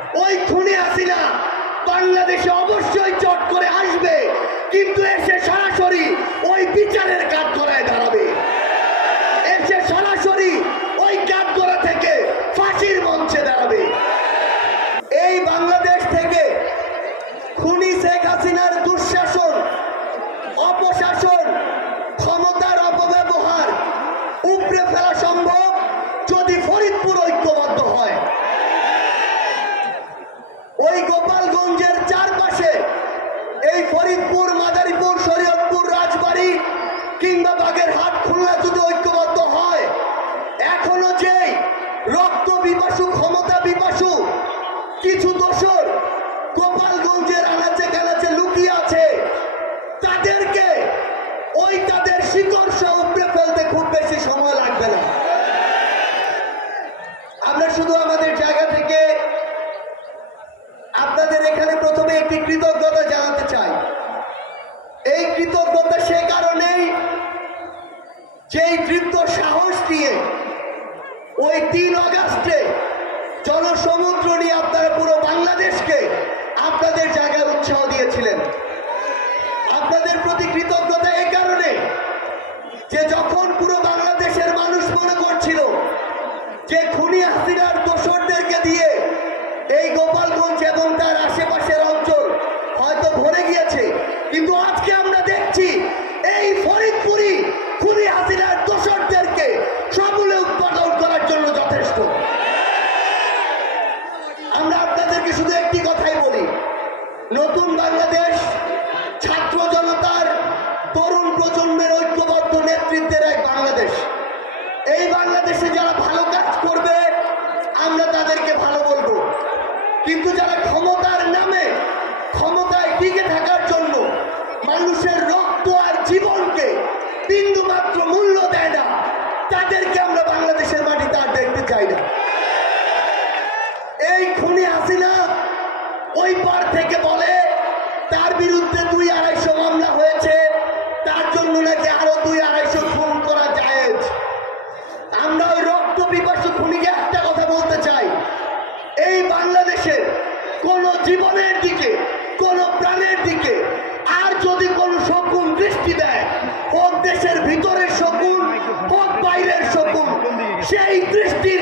ওই খুনি হাসিনা বাংলাদেশে অবশ্যই চট করে আসবে, কিন্তু এসে সরাসরি ওই বিচারের কাঠগড়ায় দাঁড়াবে, এসে সরাসরি ওই কাঠগড়া থেকে ফাঁসির মঞ্চে দাঁড়াবে। এই বাংলাদেশ থেকে খুনি শেখ হাসিনার দুঃশাসন, অপশাসন, ক্ষমতার অপব্যবহার উপড়ে ফেলা সম্ভব যদি ফরিদপুর ঐক্যবদ্ধ হয়। ওই গোপালগঞ্জের চারপাশে এই ফরিদপুর, মাদারীপুর, শরীয়তপুর, রাজবাড়ী কিংবা বাগেরহাট, খুলনা যদি ঐক্যবদ্ধ হয়, এখনো যে রক্ত বিপাসু, ক্ষমতা বিপাসু কিছু দোসর গোপালগঞ্জের আনাচে কানাচে লুকিয়ে আছে, তাদেরকে ওই তাদের শিকড় সহ উপড়ে ফেলতে খুব বেশি সময় লাগবে না। আমরা শুধু আমাদের জায়গা থেকে আপনাদের এখানে প্রথমে একটি কৃতজ্ঞতা জানাতে চাই। এই কৃতজ্ঞতা সে কারণেই যেই দৃপ্ত সাহস নিয়ে ওই ৩ আগস্টে জনসমুদ্র নিয়ে আপনারা পুরো বাংলাদেশকে আপনাদের জায়গায় উৎসাহ দিয়েছিলেন। আপনাদের প্রতি কৃতজ্ঞতা এই কারণে যে যখন পুরো বাংলাদেশের মানুষ মনে করছিল যে খুনি হাসিনার দোসরদেরকে দিয়ে এই গোপালগঞ্জ এবং তার আশেপাশের অঞ্চল হয়তো ভরে গিয়েছে, কিন্তু আজকে আমরা দেখছি এই ফরিদপুরি খুনি হাসিনার দোসরদেরকে সমূলে উৎপাদন করার জন্য যথেষ্ট। আমরা আপনাদেরকে শুধু একটি কথাই বলি, নতুন বাংলাদেশ ছাত্র জনতার, তরুণ প্রজন্মের ঐক্যবদ্ধ নেতৃত্বের এক বাংলাদেশ। এই বাংলাদেশে যারা ভালো কাজ করবে আমরা তাদেরকে ভালো বলবো, কিন্তু যারা ক্ষমতার নামে, ক্ষমতায় টিকে থাকার জন্য মানুষের রক্ত আর জীবনকে বিন্দু মাত্র মূল্য দেয় না, তাদেরকে আমরা বাংলাদেশের মাটিতে আর দেখতে চাই না। এই খুনি হাসিনা ওই পার থেকে বলে তার বিরুদ্ধে ২০০-২৫০ মামলা হয়েছে, তার জন্য নাকি আরো ২০০-২৫০ খুন করা জায়েজ। আমরা ওই রক্ত পিপাসু খুনিকে একটা কথা বলতে চাই, এই বাংলাদেশের কোন জীবনের দিকে, কোন প্রাণের দিকে আর যদি কোন শকুন দৃষ্টি দেয়, হোক দেশের ভিতরের শকুন, হোক বাইরের শকুন, সেই দৃষ্টির